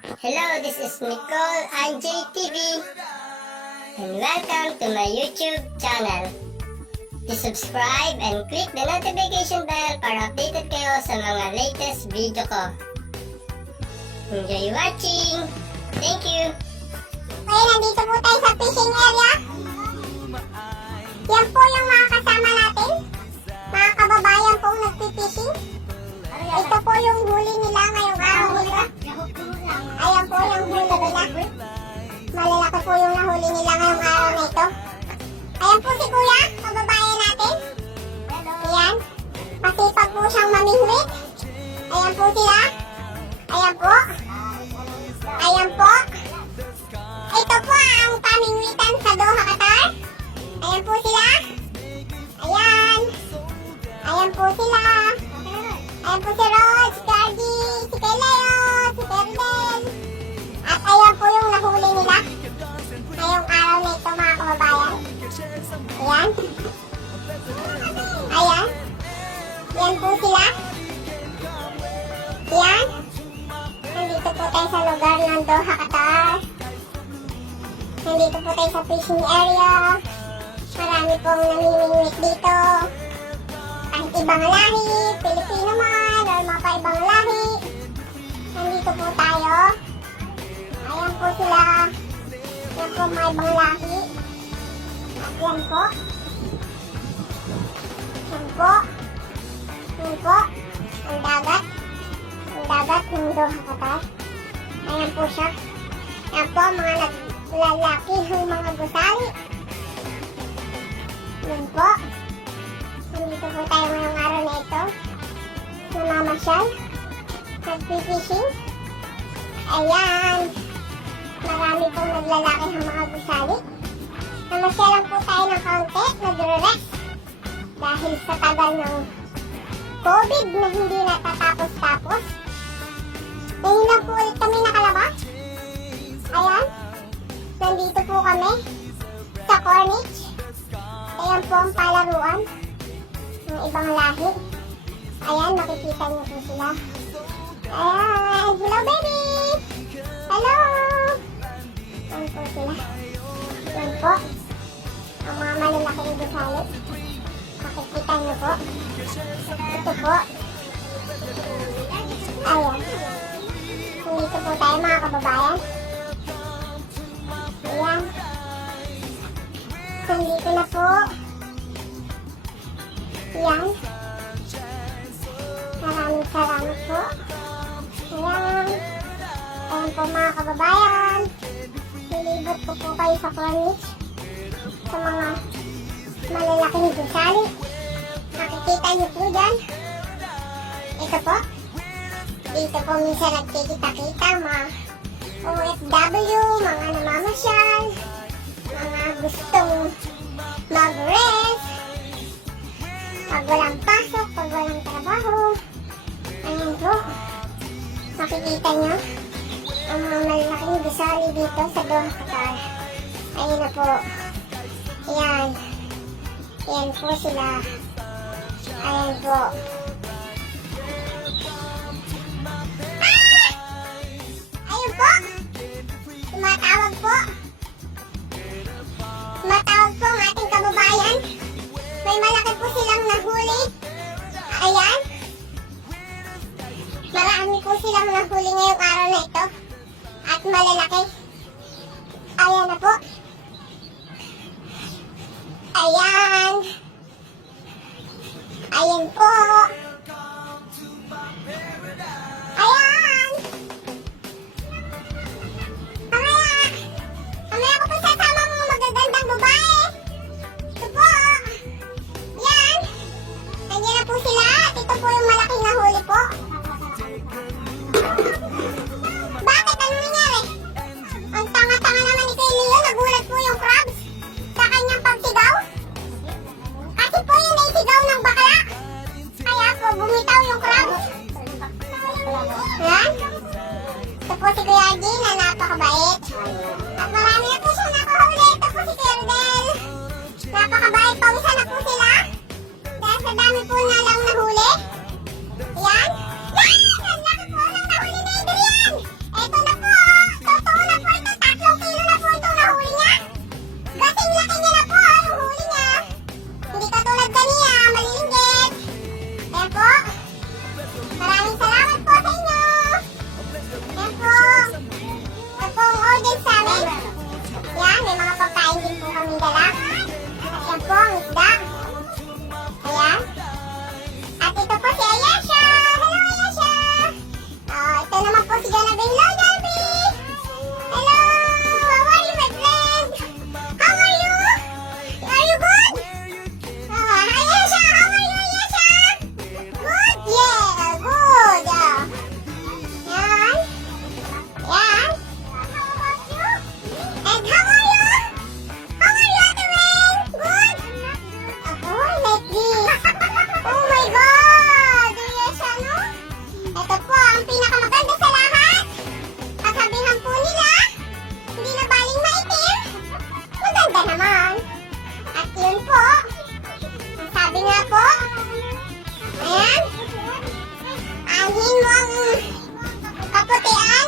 Hello, this is Nicole RJTV and welcome to my YouTube channel. Please subscribe and click the notification bell para updated kayo sa mga latest video ko. Enjoy watching! Thank you! Ngayon, nandito po tayo sa fishing area. Yan po yung mga kasama natin. Mga kababayan po nagpipishing. Ito po yung huli nila ngayong araw nila. Ayan po yung huli nila. Malalaki po yung nahuli nila ngayong araw na ito. Ayan po si Kuya, kababayan natin. Ayan. Masipag po siyang mamingwit. Ayan po sila. Ayan po. Ayan po. Ito po ang pamingwitan sa Doha, Qatar. Ayan po sila. Ayan. Ayan po sila. Ayan po si Rod, si Cardi, si Keleo, si Ferdel. At ayan po yung nahuli nila ngayong araw na ito, mga kababayan. Ayan. Ayan. Ayan po sila. Ayan. Nandito po tayo sa lugar ng Doha, Qatar. Nandito po tayo sa fishing area. Marami pong namimingwit dito. Kahit ibang lahi, Pilipino man, or mga pa-ibang lahi. Nandito po tayo. Ayan po sila. Yan po mga ibang lahi. At yan po. Yan po. Yan po. Ang dagat. Ang dagat ng Doha, Qatar. Ayan po siya. Yan po mga naglalaki ng mga gusali. Yan po. Nandito po tayo ngayong araw na ito. Namamasyal. Nagpipishing. Ayan. Marami pong naglalaki ng mga gusali. Namasyalan po tayo ng kaunti. Nagre-rest. Dahil sa tagal ng COVID na hindi natatapos-tapos. Ngayon lang po ulit kami nakalabas. Ayan. Nandito po kami sa Corniche. Ayan po ang palaruan ng ibang lahi. Ayan, makikita niyo po sila. Ayan, hello baby! Hello! Ayan po sila. Ayan po. Ang mga malalaking gusali. Makikita niyo po. Ito po. Ayan. Nandito po tayo, mga kababayan. Ayan. Nandito na po. Ayan. Maraming salamat po. Ayan. Ayan po, mga kababayan. Nilibot ko po kayo sa Corniche. Sa mga malalaking gusali. Makikita niyo po dyan. Ito po. Dito po minsan nagkikita-kita mga OFW, mga namamasyal, mga gustong mag-rest, pag walang pasok, pag walang trabaho. Ayan po. Makikita nyo ang mga malalaking gusali dito sa Doha, Qatar. Ayan na po. Ayan. Ayan po sila. Ayan po. Ayun po. Tumatawag po. Tumatawag po ang ating kababayan. May malaki po silang nahuli. Ayan. Marami po silang nahuli ngayong araw na ito. At malalaki. Ayan na po. Ayan. Ayan po. Ayan. Mamaya ko po sasama mga magagandang babae. Ito po. Yan. Nandiyan na po sila. At ito po yung malaking nahuli po. Bakit? Ano nangyari? Ang tanga-tanga naman ni kay Leo. Nagulat po yung crabs sa kanyang pagsigaw. Kasi po yun ay sigaw ng bakla. Kaya po bumitaw yung crabs. Yan. Ito po si Kuya G na napakabait. At marami na po siya nakahuli. Ito po si Ferdel. Napakabait. Pawisan na po sila. Dahil sa dami po na lang nahuli. Yan. Yan! Ang laki po ng nahuli na Adrian. Ito na po. Anhin mo ang kaputian.